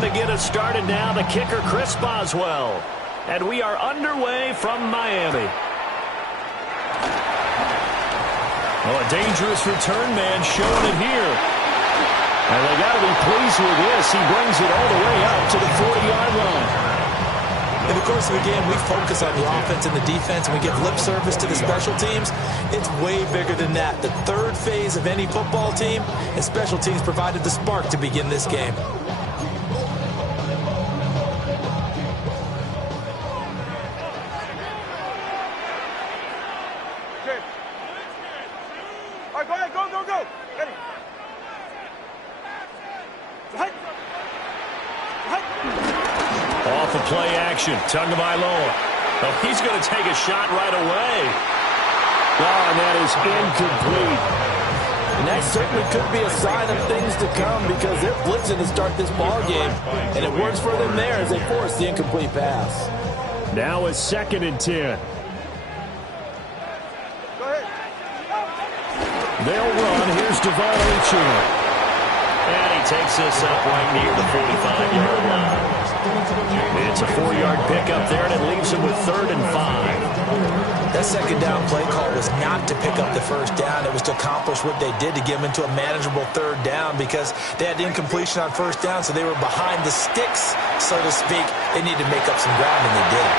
to get us started now, the kicker, Chris Boswell. And we are underway from Miami. Oh, a dangerous return man showing it here. And they got to be pleased with this. He brings it all the way up to the 40-yard line. In the course of the game, we focus on the offense and the defense, and we give lip service to the special teams. It's way bigger than that. The third phase of any football team, and special teams provided the spark to begin this game. All right, go ahead, go. Ready. Off of play action, Tagovailoa. Oh, he's going to take a shot right away. Oh, and that is incomplete. And that certainly could be a sign of things to come because they're blitzing to start this ball game, and it works for them there as they force the incomplete pass. Now it's 2nd and 10. Go ahead. They'll run. Here's Devon Achane. And he takes this up right near the 45-yard line. It's a 4-yard pickup there, and it leaves him with 3rd and 5. That second down play call was not to pick up the first down. It was to accomplish what they did to get them into a manageable 3rd down because they had incompletion on 1st down, so they were behind the sticks, so to speak. They needed to make up some ground, and they did.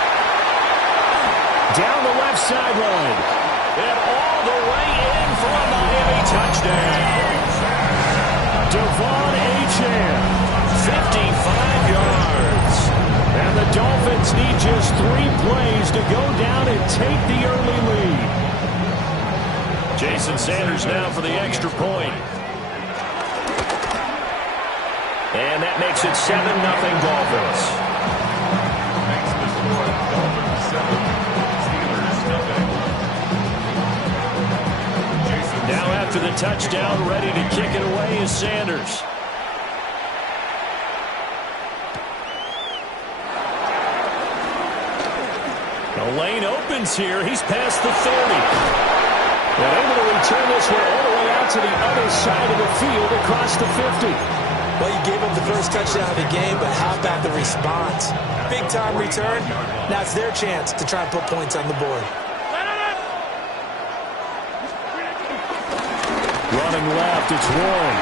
Down the left sideline. And all the way in for a Miami touchdown. Devon Achane, 55 yards. And the Dolphins need just 3 plays to go down and take the early lead. Jason Sanders now for the extra point. And that makes it 7-0 Dolphins. Now after the touchdown, ready to kick it away is Sanders. The lane opens here. He's past the 30. And able to return this one all the way out to the other side of the field across the 50. Well, you gave up the first touchdown of the game, but how about the response? Big-time return. Now it's their chance to try and put points on the board. Running left, it's Warren.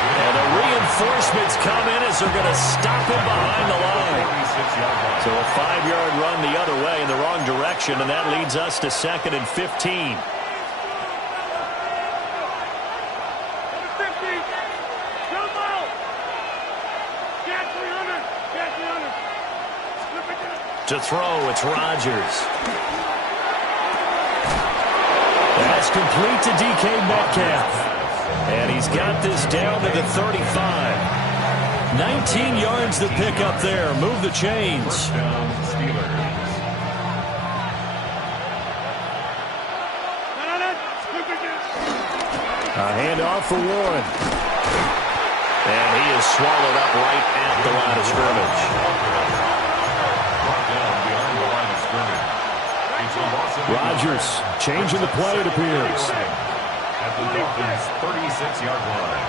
And the reinforcements come in as they're going to stop him behind the line. So a 5-yard run the other way in the wrong direction, and that leads us to 2nd and 15. To throw, it's Rodgers. That's complete to DK Metcalf. And he's got this down to the 35. 19 yards to pick up there. Move the chains. A handoff for Warren. And he is swallowed up right at the line of scrimmage. Rodgers changing the play, it appears. At the Dolphins' 36-yard line.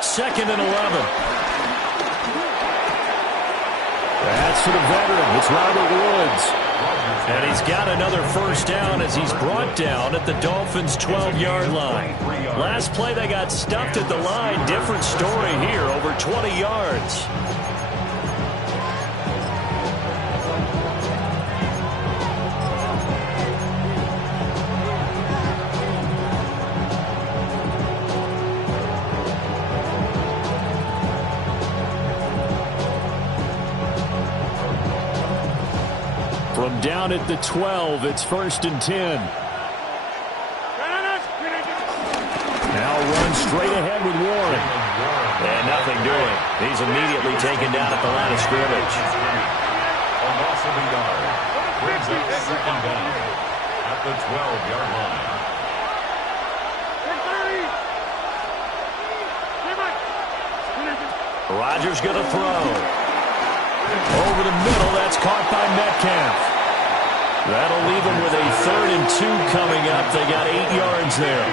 2nd and 11. That's for the veteran. It's Robert Woods. And he's got another first down as he's brought down at the Dolphins' 12-yard line. Last play they got stuffed at the line. Different story here, over 20 yards. From down at the 12, it's 1st and 10. Now run straight ahead with Warren. And nothing doing. He's immediately taken down at the line of scrimmage. A loss of a yard. Brings up 2nd down at the 12-yard line. Rodgers going to throw. Over the middle, that's caught by Metcalf. That'll leave them with a 3rd and 2 coming up. They got 8 yards there.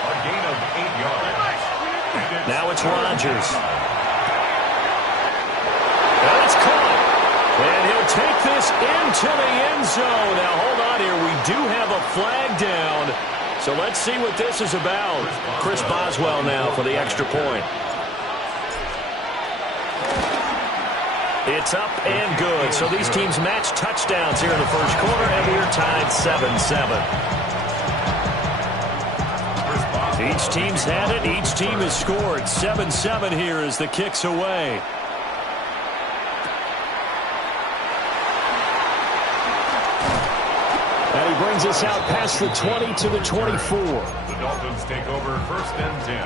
A gain of 8 yards. Now it's Rodgers. pass into the end zone. Now, hold on here. We do have a flag down. So let's see what this is about. Chris Boswell now for the extra point. It's up and good. So these teams match touchdowns here in the first quarter, and we're tied 7-7. Each team's had it. Each team has scored. 7-7 here as the kick's away. And he brings us out past the 20 to the 24. The Dolphins take over 1st and 10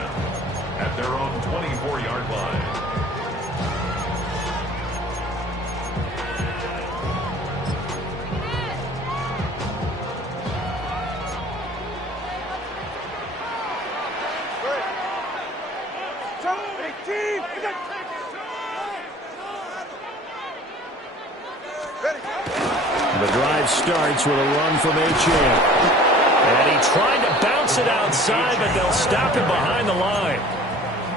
at their own 24-yard line. The drive starts with a run from Achane. And he tried to bounce it outside, but they'll stop him behind the line.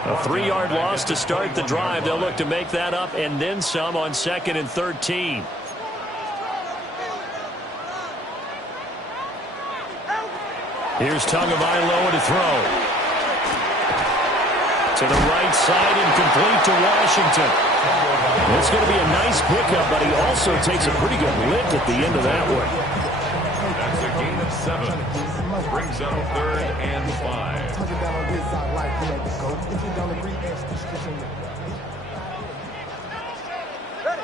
A 3-yard loss to start the drive. They'll look to make that up and then some on 2nd and 13. Here's Tagovailoa to throw. To the right side and complete to Washington. It's going to be a nice pickup, but he also takes a pretty good lick at the end of that one. That's a gain of 7. Brings up 3rd and 5. Ready.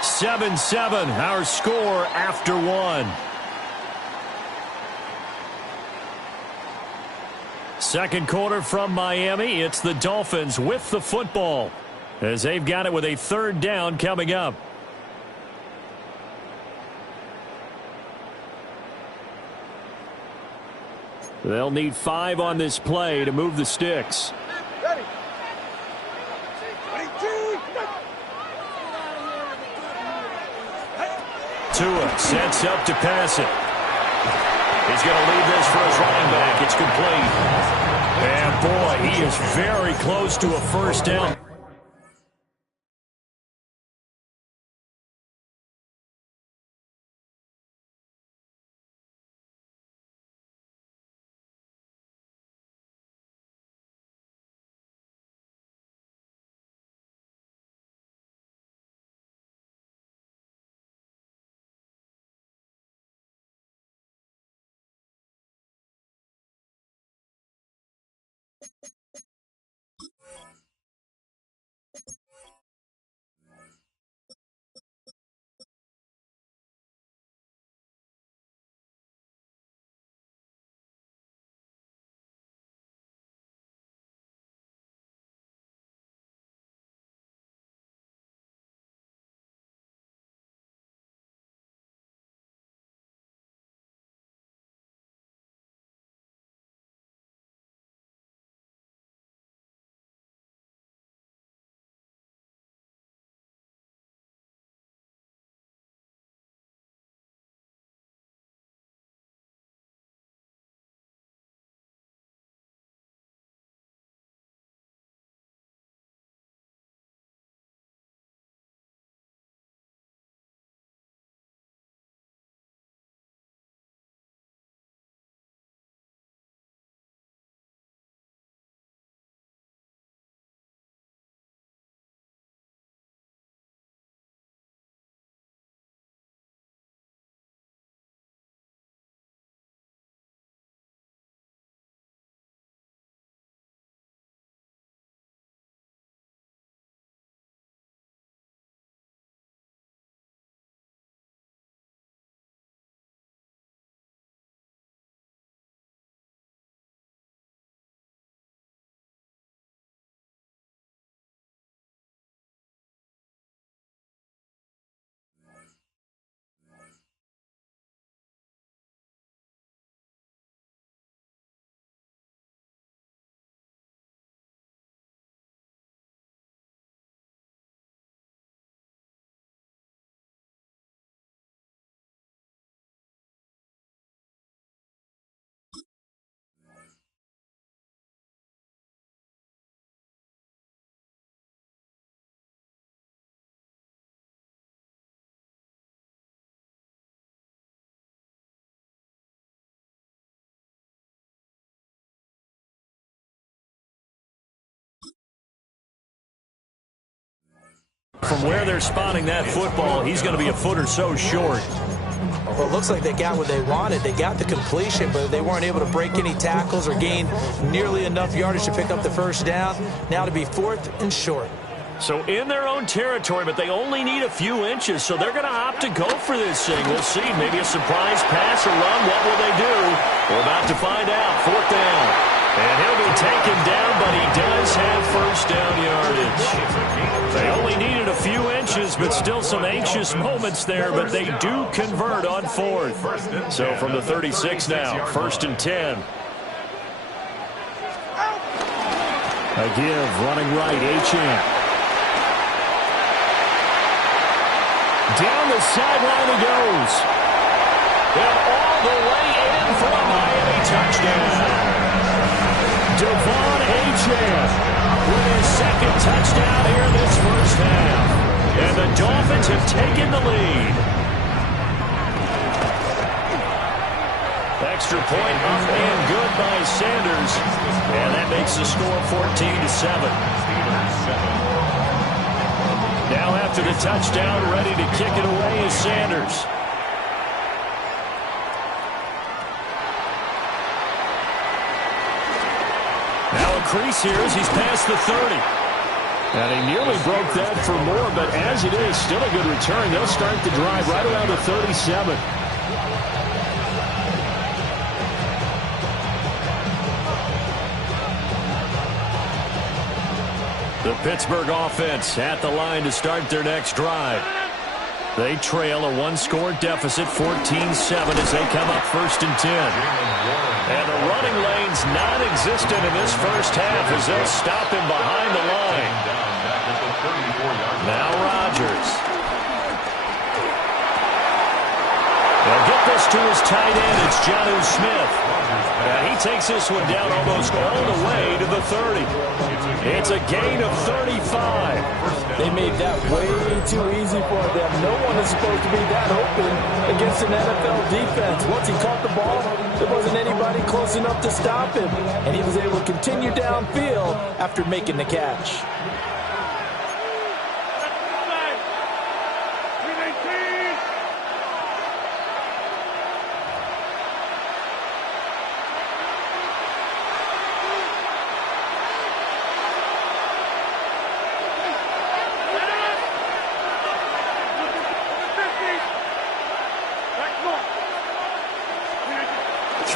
7-7, our score after 1. Second quarter from Miami. It's the Dolphins with the football as they've got it with a 3rd down coming up. They'll need 5 on this play to move the sticks. Ready. Tua sets up to pass it. He's going to leave this for his running back. It's complete. And boy, he is very close to a 1st down. From where they're spotting that football, he's going to be a foot or so short. Well, it looks like they got what they wanted. They got the completion, but they weren't able to break any tackles or gain nearly enough yardage to pick up the first down. Now to be 4th and short. So in their own territory, but they only need a few inches, so they're going to opt to go for this thing. We'll see. Maybe a surprise pass or run. What will they do? We're about to find out. 4th down. And he'll be taken down, but he does have first down yardage. They only needed a few inches, but still some anxious moments there, but they do convert on 4th. So from the 36 now, 1st and 10. A give, running right, Achane. Down the sideline he goes. And all the way in for a Miami touchdown. Devon Achane with his 2nd touchdown here this first half. And the Dolphins have taken the lead. Extra point up and good by Sanders. And that makes the score 14-7. Now after the touchdown, ready to kick it away is Sanders. Now a crease here as he's past the 30. And he nearly broke that for more, but as it is, still a good return. They'll start the drive right around the 37. The Pittsburgh offense at the line to start their next drive. They trail a 1-score deficit, 14-7 as they come up 1st and 10. And the running lane's non-existent in this first half as they'll stop him behind the line. Now Rodgers. They'll get this to his tight end. It's Jonnu Smith. And he takes this one down almost all the way to the 30. It's a gain of 35. They made that way too easy for them. No one is supposed to be that open against an NFL defense. Once he caught the ball, there wasn't anybody close enough to stop him. And he was able to continue downfield after making the catch.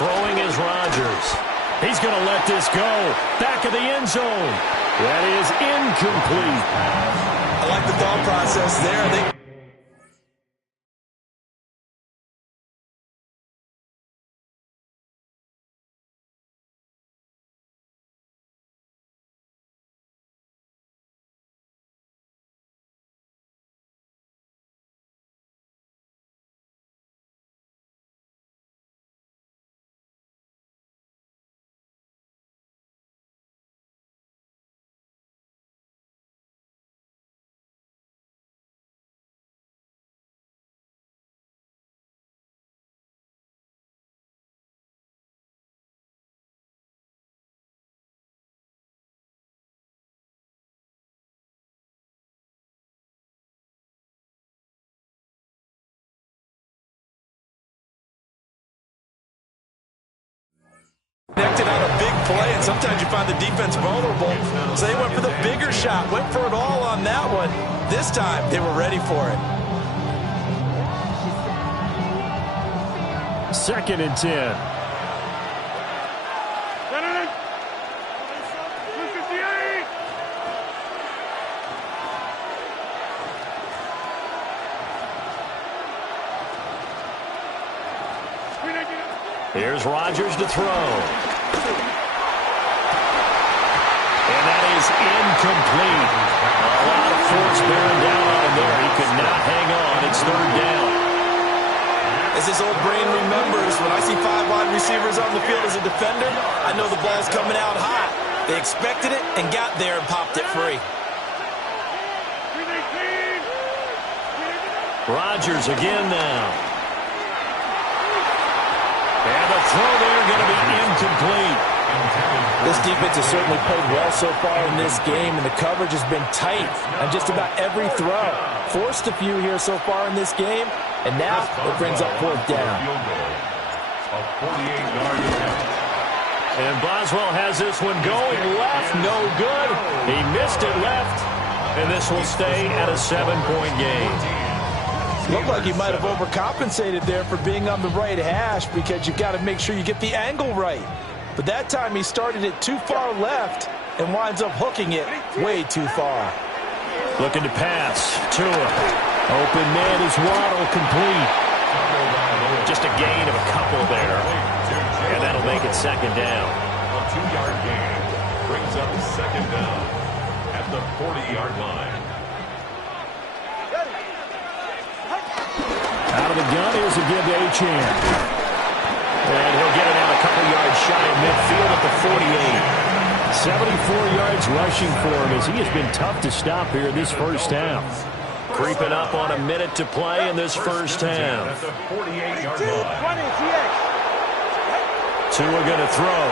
Throwing is Rodgers. He's going to let this go. Back of the end zone. That is incomplete. I like the thought process there. Connected on a big play, and sometimes you find the defense vulnerable. So they went for the bigger shot, went for it all on that one. This time, they were ready for it. 2nd and 10. Here's Rodgers to throw. And that is incomplete. A lot of force bearing down on him there. He could not hang on. It's 3rd down. As this old brain remembers, when I see 5 wide receivers on the field as a defender, I know the ball's coming out hot. They expected it and got there and popped it free. Rodgers again now. And the throw there going to be incomplete. This defense has certainly played well so far in this game, and the coverage has been tight on just about every throw. Forced a few here so far in this game, and now it brings up fourth down. A 48-yard attempt. And Boswell has this one going left, no good. He missed it left, and this will stay at a 7-point game. Looked like he might have overcompensated there for being on the right hash because you've got to make sure you get the angle right. But that time he started it too far left and winds up hooking it way too far. Looking to pass. Tua. Open man is Waddle, complete. Just a gain of a couple there. And that'll make it second down. A 2-yard gain brings up second down at the 40-yard line. Out of the gun, here's a give to Achane. And he'll get it out a couple yards shy of midfield at the 48. 74 yards rushing for him as he has been tough to stop here in this first half. Creeping up on a minute to play in this first half. At the 48-yard line. Tua going to throw.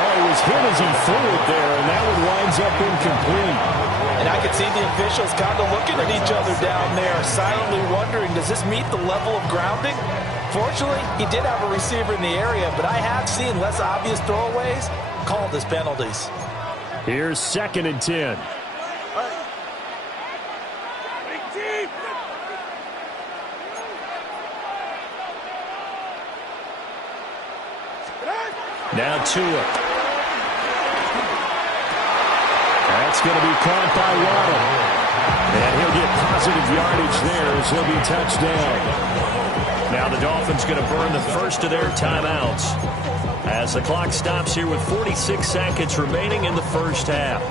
Oh, he was hit as he threw it there, and that one winds up incomplete. And I could see the officials kind of looking at each other down there, silently wondering, does this meet the level of grounding? Fortunately, he did have a receiver in the area, but I have seen less obvious throwaways called as penalties. Here's 2nd and 10. Now Tua. That's going to be caught by Waddle. And he'll get positive yardage there as he'll be touched down. Now the Dolphins going to burn the first of their timeouts as the clock stops here with 46 seconds remaining in the first half.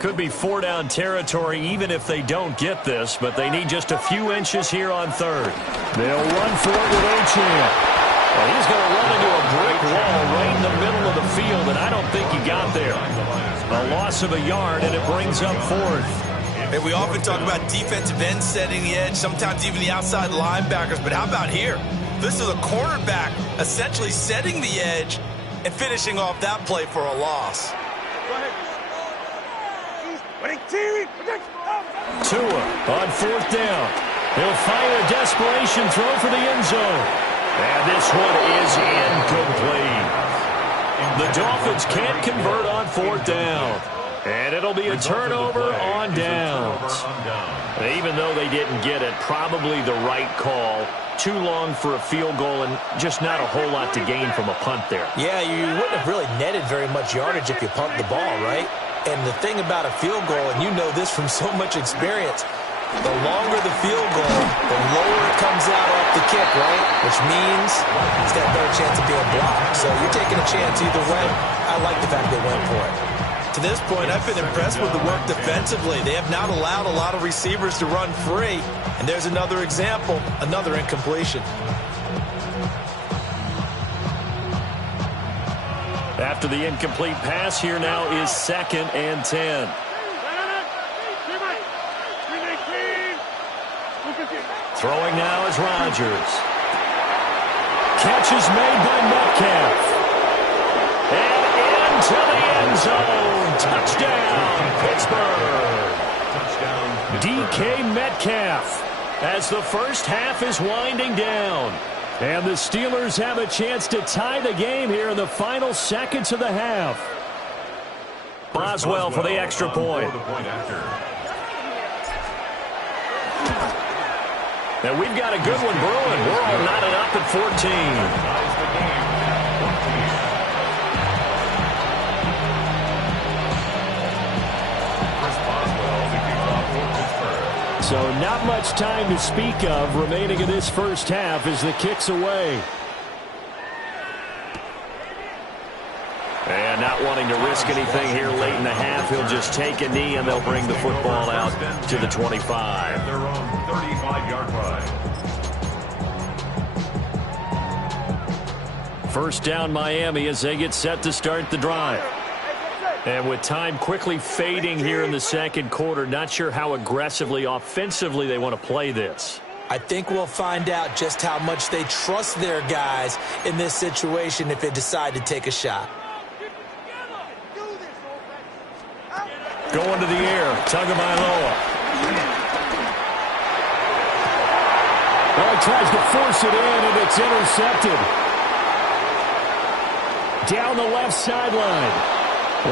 Could be 4-down territory even if they don't get this, but they need just a few inches here on third. They'll run for it with Achane. Well, he's going to run into a brick wall right in the middle of the field, and I don't think he got there. A loss of a yard, and it brings up fourth. And we often talk about defensive ends setting the edge, sometimes even the outside linebackers, but how about here? This is a cornerback essentially setting the edge and finishing off that play for a loss. Tua on fourth down. He'll fire a desperation throw for the end zone. And this one is incomplete. The Dolphins can't convert on fourth down. And it'll be a turnover on downs. Even though they didn't get it, probably the right call. Too long for a field goal and just not a whole lot to gain from a punt there. Yeah, you wouldn't have really netted very much yardage if you pumped the ball, right? And the thing about a field goal, and you know this from so much experience, the longer the field goal, the lower it comes out off the kick, right? Which means it's got a better chance of being blocked. So you're taking a chance either way. I like the fact they went for it. To this point, I've been impressed with the work defensively. They have not allowed a lot of receivers to run free. And there's another example, another incompletion. After the incomplete pass, here now is 2nd and 10. Throwing now is Rodgers. Catch is made by Metcalf. And into the end zone. Touchdown, Pittsburgh. Touchdown. DK Metcalf as the first half is winding down. And the Steelers have a chance to tie the game here in the final seconds of the half. Boswell for the extra point. And we've got a good one brewing. We're all knotted up at 14. So not much time to speak of remaining in this first half as the kick's away. And not wanting to risk anything here late in the half, he'll just take a knee and they'll bring the football out to the 25. Their own 35-yard line. First down Miami as they get set to start the drive. And with time quickly fading here in the second quarter, not sure how aggressively, offensively they want to play this. I think we'll find out just how much they trust their guys in this situation if they decide to take a shot. Going to the air, Tagovailoa. Well, he tries to force it in, and it's intercepted. Down the left sideline.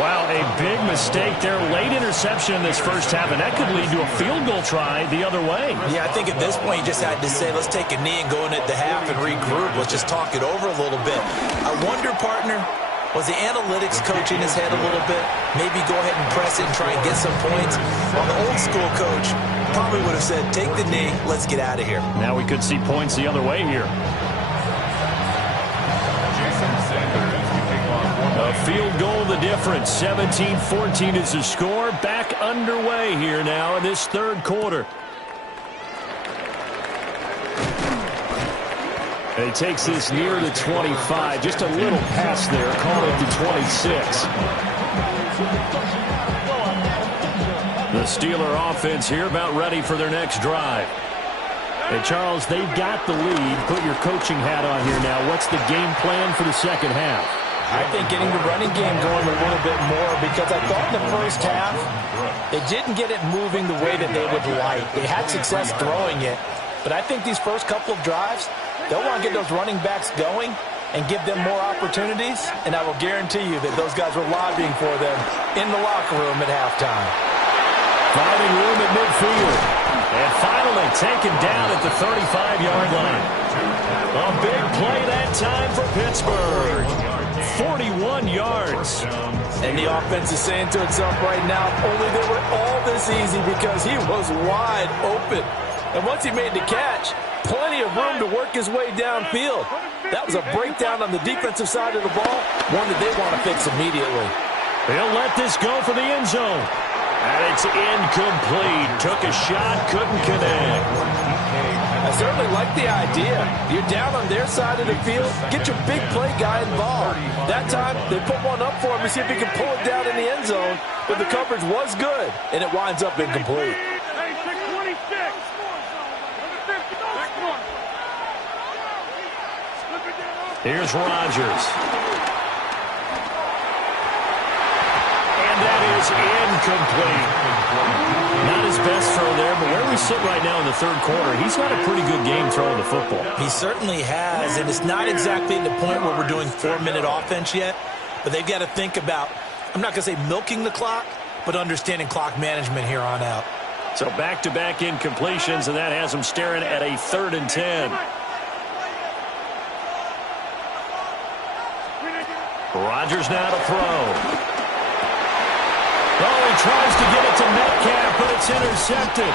Wow, a big mistake there. Late interception in this first half, and that could lead to a field goal try the other way. Yeah, I think at this point you just had to say, let's take a knee and go in at the half and regroup. Let's just talk it over a little bit. I wonder, partner, was the analytics coach in his head a little bit? Maybe go ahead and press it and try and get some points. While the old school coach probably would have said, take the knee, let's get out of here. Now we could see points the other way here. A field goal the difference. 17-14 is the score. Back underway here now in this third quarter. And he takes this near the 25. Just a little pass there. Call it the 26. The Steeler offense here about ready for their next drive. Hey, Charles, they've got the lead. Put your coaching hat on here now. What's the game plan for the second half? I think getting the running game going a little bit more, because I thought in the first half they didn't get it moving the way that they would like. They had success throwing it, but I think these first couple of drives, they'll want to get those running backs going and give them more opportunities, and I will guarantee you that those guys were lobbying for them in the locker room at halftime. Finding room at midfield. And finally taken down at the 35-yard line. A big play that time for Pittsburgh. 41 yards. And the offense is saying to itself right now, only they were all this easy because he was wide open. And once he made the catch, plenty of room to work his way downfield. That was a breakdown on the defensive side of the ball, one that they want to fix immediately. They'll let this go for the end zone. And it's incomplete. Took a shot, couldn't connect. I certainly like the idea. You're down on their side of the field. Get your big play guy involved. That time, they put one up for him to see if he can pull it down in the end zone. But the coverage was good, and it winds up incomplete. Here's Rodgers. And that is incomplete. Not his best throw there, but where we sit right now in the third quarter, he's had a pretty good game throwing the football. He certainly has, and it's not exactly at the point where we're doing 4-minute offense yet, but they've got to think about, I'm not going to say milking the clock, but understanding clock management here on out. So back-to-back incompletions, and that has them staring at a 3rd and 10. Rodgers now to throw. Oh, he tries to get it to Metcalf, but it's intercepted.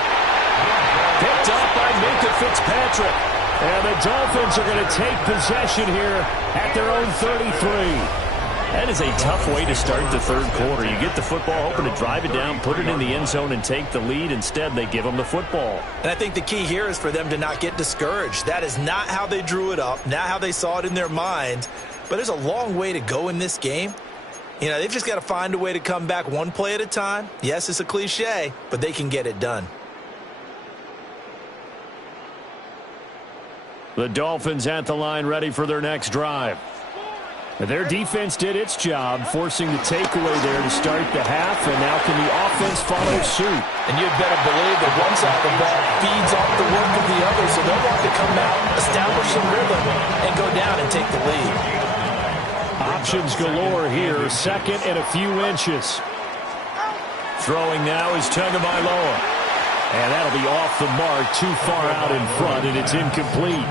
Picked up by Minkah Fitzpatrick. And the Dolphins are going to take possession here at their own 33. That is a tough way to start the third quarter. You get the football, hoping to drive it down, put it in the end zone, and take the lead. Instead, they give them the football. And I think the key here is for them to not get discouraged. That is not how they drew it up, not how they saw it in their mind. But there's a long way to go in this game. You know, they've just got to find a way to come back one play at a time. Yes, it's a cliche, but they can get it done. The Dolphins at the line, ready for their next drive. Their defense did its job, forcing the takeaway there to start the half, and now can the offense follow suit? And you'd better believe that one side of the ball feeds off the work of the other, so they'll want to come out, establish some rhythm, and go down and take the lead. Options galore here, second and a few inches. Throwing now is Tagovailoa. And that'll be off the mark, too far out in front, and it's incomplete.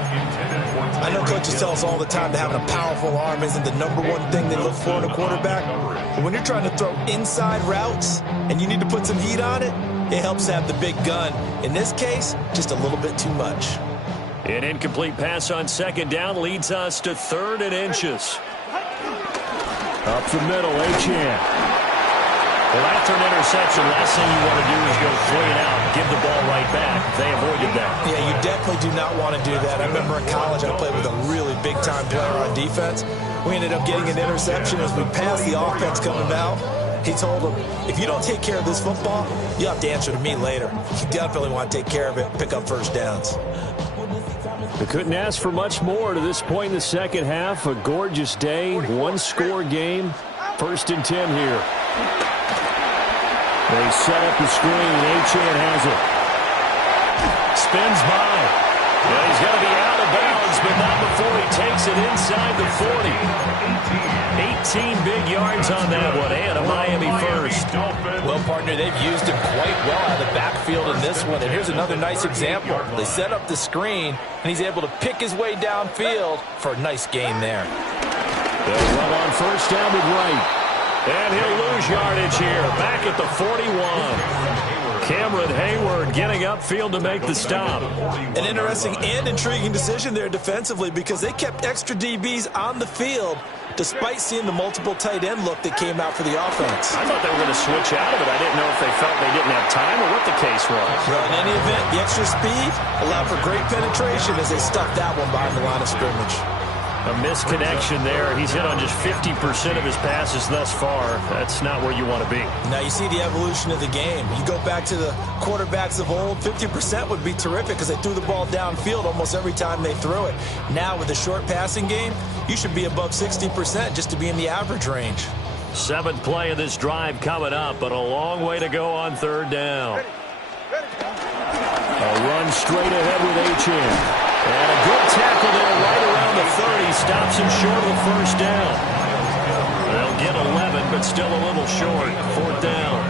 I know coaches tell us all the time that having a powerful arm isn't the #1 thing they look for in a quarterback. But when you're trying to throw inside routes and you need to put some heat on it, it helps to have the big gun. In this case, just a little bit too much. An incomplete pass on second down leads us to 3rd and inches. Up the middle, Achane. Well, after an interception, last thing you want to do is go 3 and out and give the ball right back. They avoided that. Yeah, you definitely do not want to do that. I remember in college I played with a really big-time player on defense. We ended up getting an interception as we passed the offense coming out. He told him, if you don't take care of this football, you'll have to answer to me later. You definitely want to take care of it, pick up first downs. They couldn't ask for much more to this point in the second half. A gorgeous day, one-score game. 1st and 10 here. They set up the screen. Achane has it. Spins by. Yeah, he's got to be out of bounds, but not before he takes it inside the 40. 18 big yards on that one, and a Miami first. Well, partner, they've used him quite well out of the backfield in this one, and here's another nice example. They set up the screen, and he's able to pick his way downfield for a nice gain there. They'll run on first down with Wright. And he'll lose yardage here, back at the 41. Cameron Hayward getting upfield to make the stop. An interesting and intriguing decision there defensively because they kept extra DBs on the field despite seeing the multiple tight end look that came out for the offense. I thought they were going to switch out of it. I didn't know if they felt they didn't have time or what the case was. Well, in any event, the extra speed allowed for great penetration as they stuffed that one behind the line of scrimmage. A misconnection there. He's hit on just 50% of his passes thus far. That's not where you want to be. Now you see the evolution of the game. You go back to the quarterbacks of old, 50% would be terrific because they threw the ball downfield almost every time they threw it. Now with the short passing game, you should be above 60% just to be in the average range. 7th play of this drive coming up, but a long way to go on 3rd down. A run straight ahead with Achane. And a good tackle there right around the 30. Stops him short of the first down. They'll get 11, but still a little short. 4th down.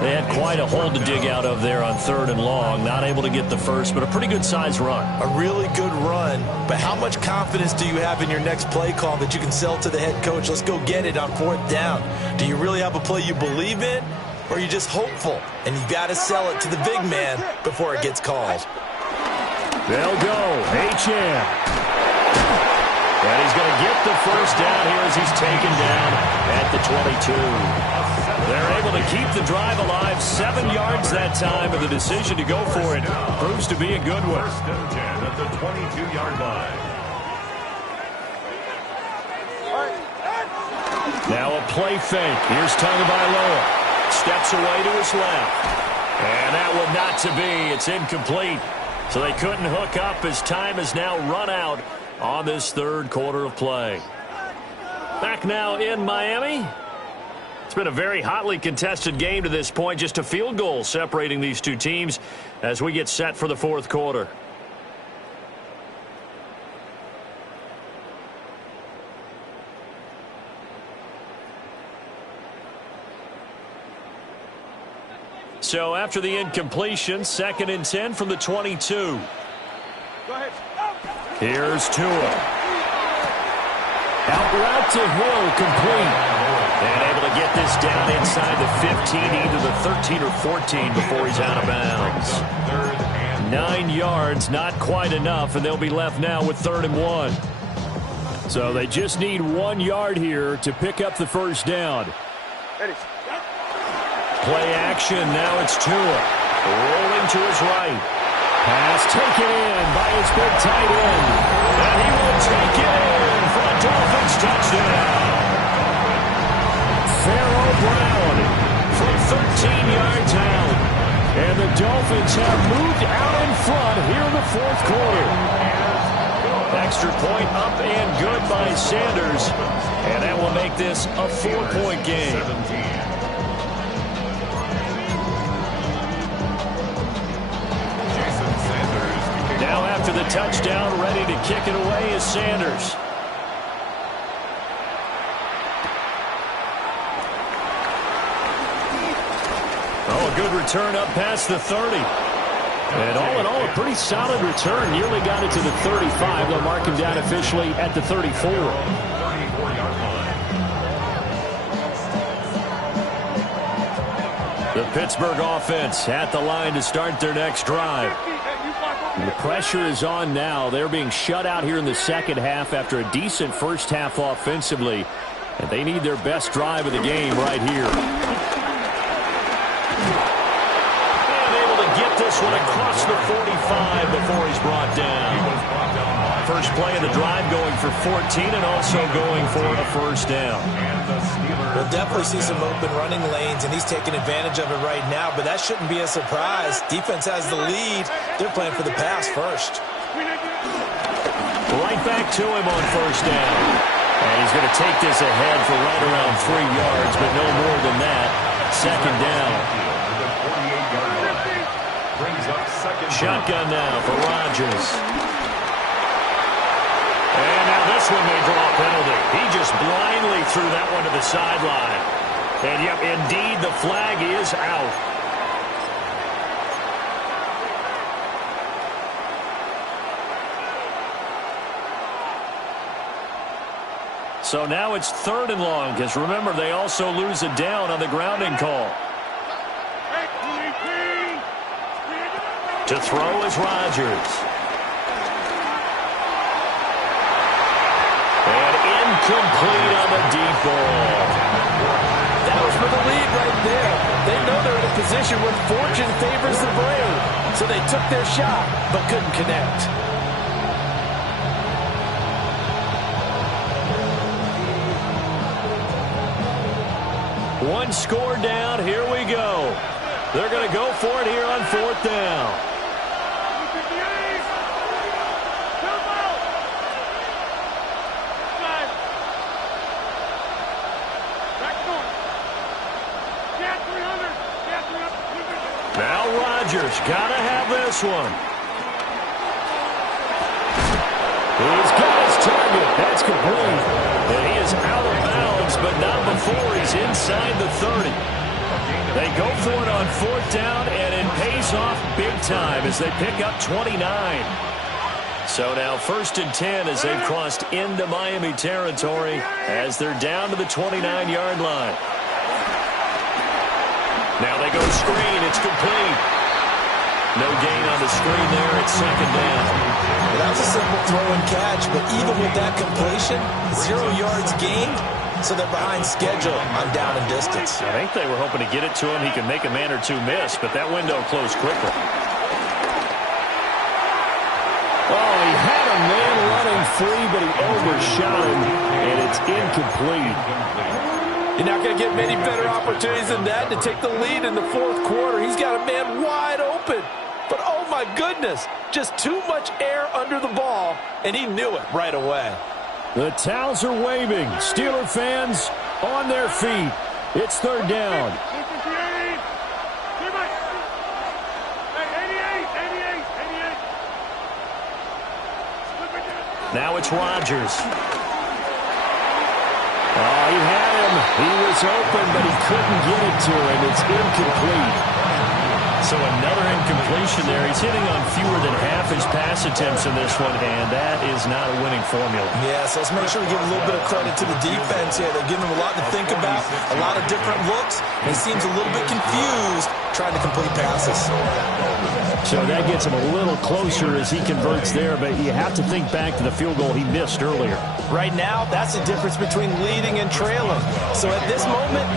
They had quite a hole to dig out of there on 3rd and long. Not able to get the first, but a pretty good size run. A really good run, but how much confidence do you have in your next play call that you can sell to the head coach? Let's go get it on 4th down. Do you really have a play you believe in, or are you just hopeful? And you've got to sell it to the big man before it gets called. They'll go. Achane. And he's going to get the first down here as he's taken down at the 22. They're able to keep the drive alive. 7 yards that time, and the decision to go for it proves to be a good one. 1st and 10 at the 22-yard line. Now a play fake. Here's Tagovailoa. Steps away to his left. And that one not to be. It's incomplete. So they couldn't hook up as time has now run out on this 3rd quarter of play. Back now in Miami. It's been a very hotly contested game to this point. Just a field goal separating these two teams as we get set for the 4th quarter. So after the incompletion, 2nd and 10 from the 22. Go ahead. Here's Tua. Out route to Hill, complete. And able to get this down inside the 15, either the 13 or 14 before he's out of bounds. 9 yards, not quite enough, and they'll be left now with 3rd and 1. So they just need 1 yard here to pick up the first down. Play action, now it's Tua. Rolling to his right. Pass taken in by his big tight end. And he will take it in for a Dolphins touchdown. Pharaoh Brown from 13 yards out. And the Dolphins have moved out in front here in the 4th quarter. Extra point up and good by Sanders. And that will make this a 4-point game. Now after the touchdown, ready to kick it away is Sanders. Oh, a good return up past the 30. And all in all, a pretty solid return. Nearly got it to the 35. They'll mark him down officially at the 34. The Pittsburgh offense at the line to start their next drive. The pressure is on now. They're being shut out here in the second half after a decent first half offensively. And they need their best drive of the game right here. And able to get this one across the 45 before he's brought down. first play of the drive, going for 14 and also going for a first down. We'll definitely see some open running lanes, and he's taking advantage of it right now, but that shouldn't be a surprise. Defense has the lead. They're playing for the pass first. Right back to him on first down. And he's going to take this ahead for right around 3 yards, but no more than that. Second down. Shotgun now for Rodgers. And now this one may draw a penalty. He just blindly threw that one to the sideline. And yep, indeed, the flag is out. So now it's 3rd and long, because remember, they also lose a down on the grounding call. To throw is Rodgers. And incomplete on the deep ball. That was for the lead right there. They know they're in a position where fortune favors the brave. So they took their shot, but couldn't connect. One score down. Here we go. They're going to go for it here on 4th down. Now Rodgers got to have this one. He's got his target. That's complete. And he is out of bounds, but not before he's inside the 30. They go for it on 4th down, and it pays off big time as they pick up 29. So now 1st and 10 as they've crossed into Miami territory as they're down to the 29-yard line. Now they go screen. It's complete. No gain on the screen there. It's 2nd down. Well, that was a simple throw and catch, but even with that completion, 0 yards gained, so they're behind schedule on down and distance. I think they were hoping to get it to him. He could make a man or two miss, but that window closed quickly. Oh, he had a man running free, but he overshot him, and it's incomplete. You're not going to get many better opportunities than that to take the lead in the 4th quarter. He's got a man wide open. But, oh, my goodness, just too much air under the ball, and he knew it right away. The towels are waving. Steeler fans on their feet. It's 3rd down. Now it's Rodgers. Oh, he had him. He was open, but he couldn't get it to him. It's incomplete. So another incompletion there. He's hitting on fewer than half his pass attempts in this one, and that is not a winning formula. Yes, let's make sure we give a little bit of credit to the defense here. They're giving him a lot to think about, a lot of different looks, and he seems a little bit confused trying to complete passes. So that gets him a little closer as he converts there, but you have to think back to the field goal he missed earlier. Right now, that's the difference between leading and trailing. So at this moment,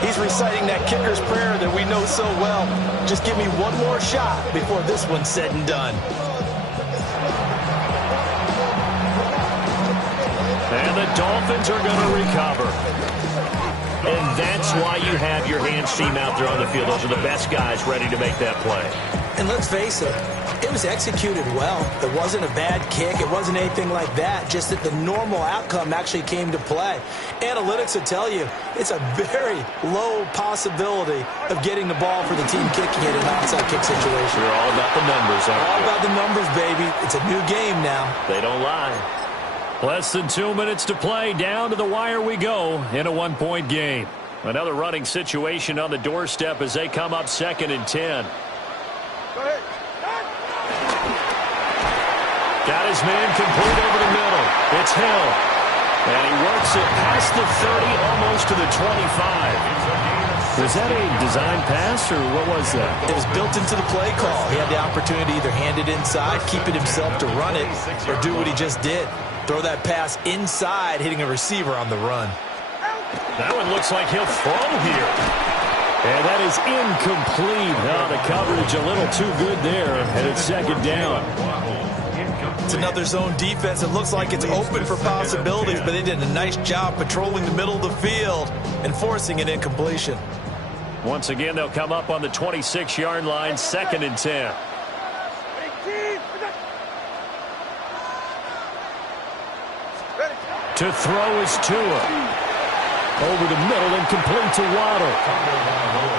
he's reciting that kicker's prayer that we know so well. Just give me one more shot before this one's said and done. And the Dolphins are going to recover. And that's why you have your hands team out there on the field. Those are the best guys ready to make that play. And let's face it, it was executed well. It wasn't a bad kick. It wasn't anything like that. Just that the normal outcome actually came to play. Analytics will tell you it's a very low possibility of getting the ball for the team kicking it in an onside kick situation. They're all about the numbers, aren't All they? about the numbers, baby. It's a new game now. They don't lie. Less than 2 minutes to play. Down to the wire we go in a 1-point game. Another running situation on the doorstep as they come up 2nd and 10. Got his man complete over the middle. It's Hill. And he works it past the 30, almost to the 25. Was that a design pass, or what was that? It was built into the play call. He had the opportunity to either hand it inside, keep it himself to run it, or do what he just did. Throw that pass inside, hitting a receiver on the run. That one looks like he'll throw here. And that is incomplete. Oh, the coverage a little too good there, and it's 2nd down. It's another zone defense. It looks like it's open for possibilities, but they did a nice job patrolling the middle of the field and forcing an incompletion. Once again, they'll come up on the 26-yard line, 2nd and 10. To throw is Tua. Over the middle and complete to Waddle.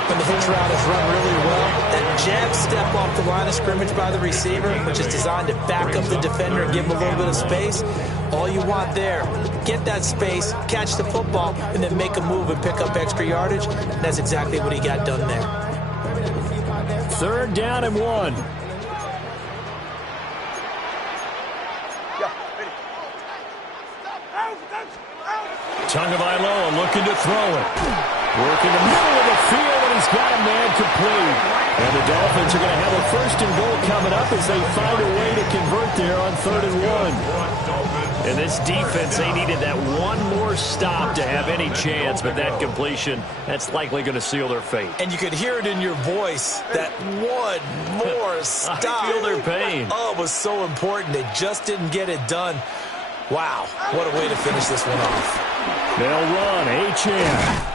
When the hitch route is run really well, that jab step off the line of scrimmage by the receiver, which is designed to back up the defender and give him a little bit of space, all you want there, get that space, catch the football, and then make a move and pick up extra yardage. And that's exactly what he got done there. 3rd down and 1. Tagovailoa looking to throw it. Working the middle of the field, and he's got a man complete. And the Dolphins are going to have a 1st and goal coming up as they find a way to convert there on 3rd and 1. And this defense, they needed that one more stop to have any chance, but that completion, that's likely going to seal their fate. And you could hear it in your voice, that one more stop. I feel their pain. Oh, it was so important. They just didn't get it done. Wow, what a way to finish this one off. They'll run, Achane.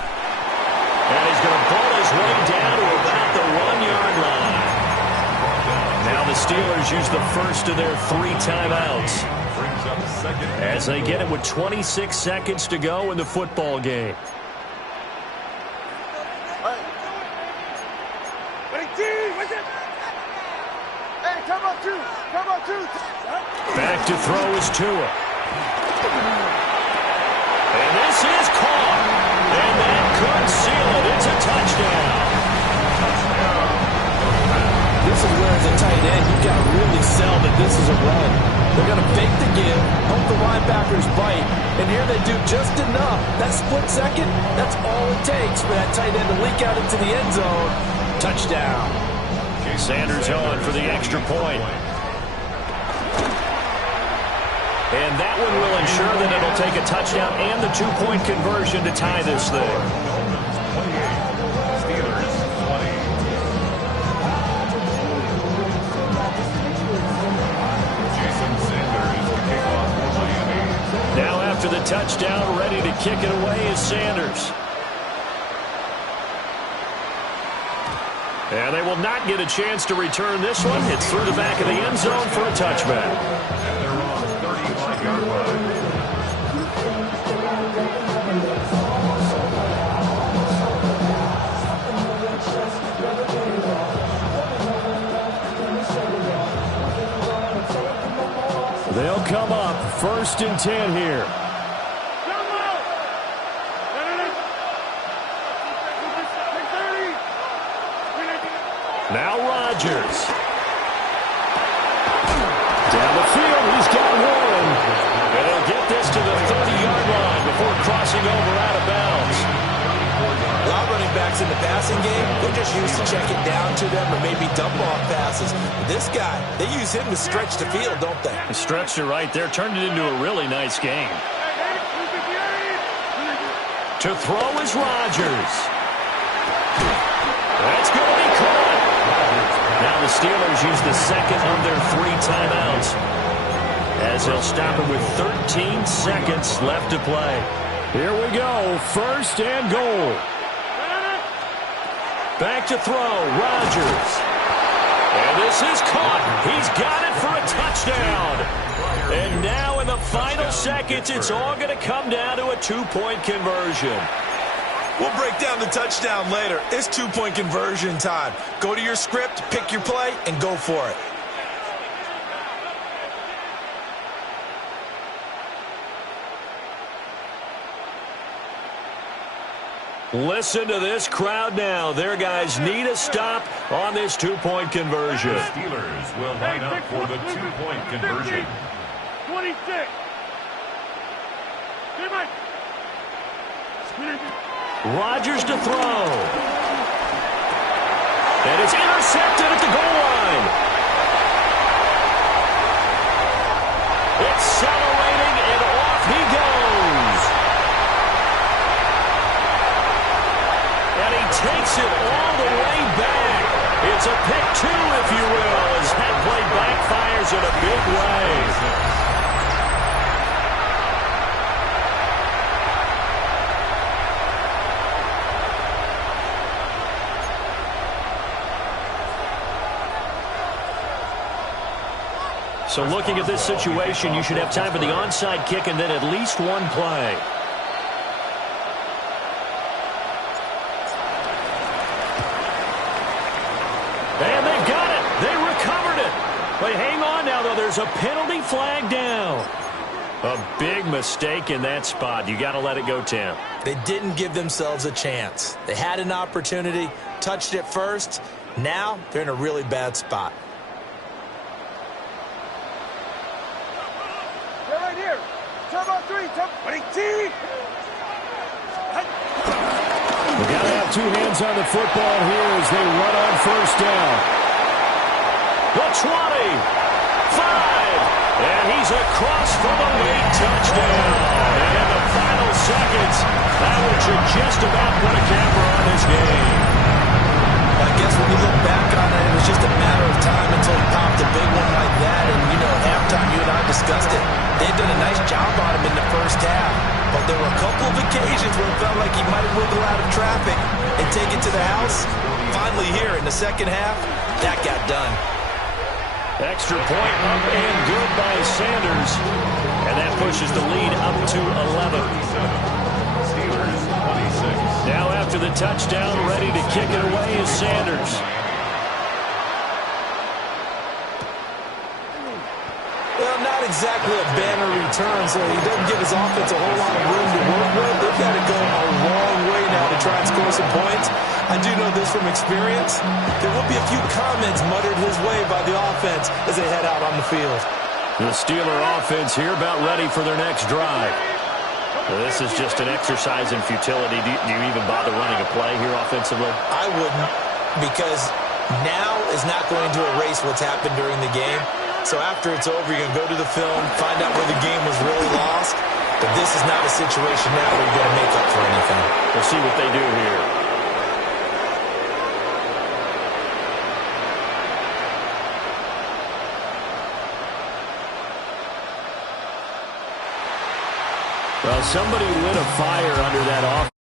And he's going to pull his way down to about the 1-yard line. Now the Steelers use the first of their 3 timeouts as they get it with 26 seconds to go in the football game. Back to throw is Tua. And this is caught. And that could seal it. It's a touchdown. This is where, as a tight end, you've got to really sell that this is a run. They're going to fake the give, hope the linebackers bite, and here they do just enough. That split second, that's all it takes for that tight end to leak out into the end zone. Touchdown. Sanders on for the extra point. And that one will ensure that it'll take a touchdown and the 2-point conversion to tie this thing. Now after the touchdown, ready to kick it away is Sanders. And they will not get a chance to return this one. It's through the back of the end zone for a touchback. They'll come up 1st and 10 here. Now Rodgers. Down the field, he's got one. And he'll get this to the 30-yard line before crossing over out of bounds. A lot of running backs in the passing game, they're just used to checking down to them or maybe dump-off passes. This guy, they use him to stretch the field, don't they? Stretched it right there, turned it into a really nice game. To throw is Rodgers. That's going to be caught. Now the Steelers use the second of their 3 timeouts as they'll stop it with 13 seconds left to play. Here we go, 1st and goal. Back to throw, Rodgers. And this is caught. He's got it for a touchdown. And now in the final seconds, it's all going to come down to a 2-point conversion. We'll break down the touchdown later. It's 2-point conversion time. Go to your script, pick your play, and go for it. Listen to this crowd now. Their guys need a stop on this 2-point conversion. The Steelers will line up for the 2-point conversion. 26. Rodgers to throw. And it's intercepted at the goal line. Accelerating, and off he goes. And he takes it all the way back. It's a pick 2, if you will, as that play backfires in a big way. So looking at this situation, you should have time for the onside kick and then at least one play. And they've got it. They recovered it. But hang on now, though. There's a penalty flag down. A big mistake in that spot. You got to let it go, Tim. They didn't give themselves a chance. They had an opportunity, touched it first. Now they're in a really bad spot. They're right here. Turbo 3, turbo T. We got to have two hands on the football here as they run on first down. The 20, 5, and he's across for the late touchdown. And in the final seconds, that one should just about put a camper on this game. I guess when you look back on it, it was just a matter of time until he popped a big one like that. And, you know, at halftime, you and I discussed it. They'd done a nice job on him in the first half. But there were a couple of occasions where it felt like he might wiggle out of traffic and take it to the house. Finally here in the second half, that got done. Extra point up and good by Sanders. And that pushes the lead up to 11. Steelers 26. Now after the touchdown, ready to kick it away is Sanders. Well, not exactly a banner return, so he doesn't give his offense a whole lot of room to work with. They've got to go a long way now to try and score some points. I do know this from experience. There will be a few comments muttered his way by the offense as they head out on the field. The Steeler offense here about ready for their next drive. This is just an exercise in futility. Do you even bother running a play here offensively? I wouldn't, because now is not going to erase what's happened during the game. So after it's over, you're going to go to the film, find out where the game was really lost. But this is not a situation now where you're going to make up for anything. We'll see what they do here. Well, somebody lit a fire under that offense.